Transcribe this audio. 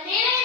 ಬಂದೇ